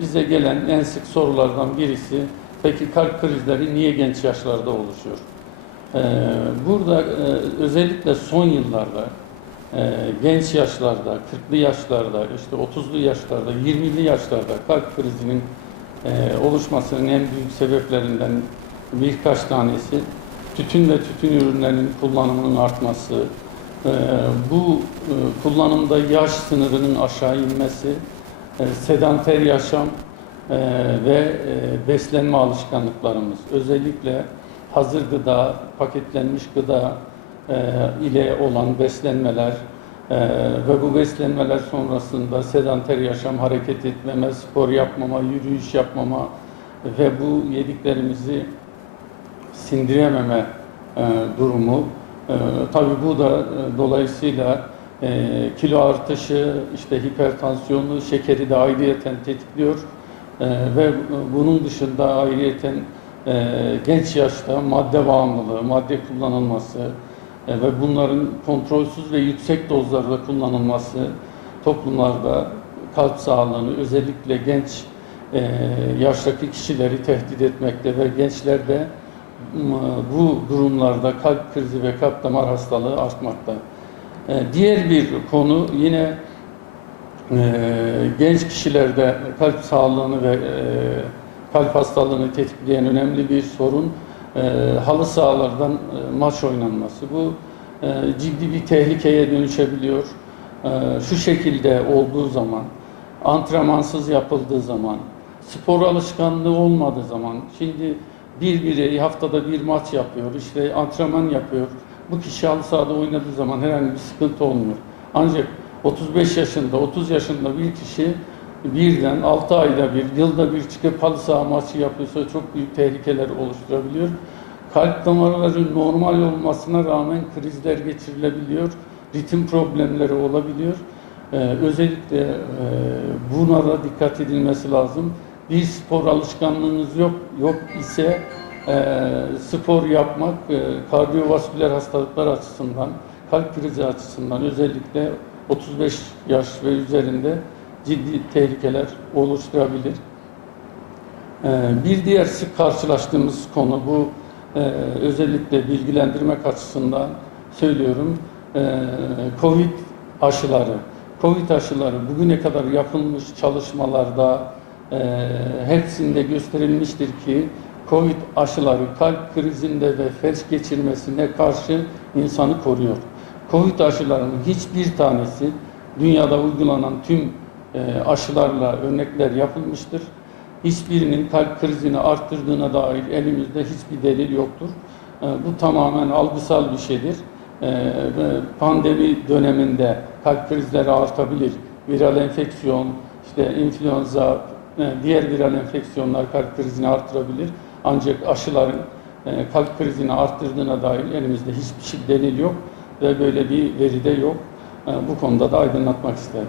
bize gelen en sık sorulardan birisi peki kalp krizleri niye genç yaşlarda oluşuyor? E, burada e, özellikle son yıllarda e, genç yaşlarda, 40'lı yaşlarda, işte 30'lu yaşlarda, 20'li yaşlarda kalp krizinin e, oluşmasının en büyük sebeplerinden birkaç tanesi tütün ve tütün ürünlerinin kullanımının artması, e, bu e, kullanımda yaş sınırının aşağı inmesi, sedanter yaşam e, ve e, beslenme alışkanlıklarımız, özellikle hazır gıda, paketlenmiş gıda e, ile olan beslenmeler e, ve bu beslenmeler sonrasında sedanter yaşam, hareket etmeme, spor yapmama, yürüyüş yapmama ve bu yediklerimizi sindirememe e, durumu. E, tabii bu da e, dolayısıyla e, kilo artışı, işte hipertansiyonu, şekeri de ayrıyeten tetikliyor. E, ve bunun dışında ayrıyeten e, genç yaşta madde bağımlılığı, madde kullanılması e, ve bunların kontrolsüz ve yüksek dozlarda kullanılması toplumlarda kalp sağlığını özellikle genç e, yaştaki kişileri tehdit etmekte ve gençlerde bu durumlarda kalp krizi ve kalp damar hastalığı artmakta. E, diğer bir konu yine e, genç kişilerde kalp sağlığını ve e, kalp hastalığını tetikleyen önemli bir sorun e, halı sahalardan e, maç oynanması. Bu e, ciddi bir tehlikeye dönüşebiliyor. E, şu şekilde olduğu zaman, antrenmansız yapıldığı zaman, spor alışkanlığı olmadığı zaman, şimdi bir birey haftada bir maç yapıyor, işte antrenman yapıyor. Bu kişi halı sahada oynadığı zaman herhangi bir sıkıntı olmuyor. Ancak 35 yaşında, 30 yaşında bir kişi birden 6 ayda bir, yılda bir çıkıp halı saha maçı yapıyorsa çok büyük tehlikeler oluşturabiliyor. Kalp damarları normal olmasına rağmen krizler geçirilebiliyor, ritim problemleri olabiliyor. Ee, özellikle e, buna da dikkat edilmesi lazım. Bir spor alışkanlığınız yok yok ise spor yapmak e, kardiyovasküler hastalıklar açısından, kalp krizi açısından özellikle 35 yaş ve üzerinde ciddi tehlikeler oluşturabilir. Ee, Bir diğer sık karşılaştığımız konu bu e, özellikle bilgilendirmek açısından söylüyorum. Ee, Covid aşıları. Covid aşıları bugüne kadar yapılmış çalışmalarda e, hepsinde gösterilmiştir ki Covid aşıları kalp krizinde ve felç geçirmesine karşı insanı koruyor. Covid aşılarının hiçbir tanesi dünyada uygulanan tüm e, aşılarla örnekler yapılmıştır. Hiçbirinin kalp krizini arttırdığına dair elimizde hiçbir delil yoktur. E, Bu tamamen algısal bir şeydir. E, Pandemi döneminde kalp krizleri artabilir. Viral enfeksiyon, işte influenza, diğer viral enfeksiyonlar kalp krizini artırabilir. Ancak aşıların e, kalp krizini arttırdığına dair elimizde hiçbir şey delil yok ve böyle bir veri de yok. E, Bu konuda da aydınlatmak isterim.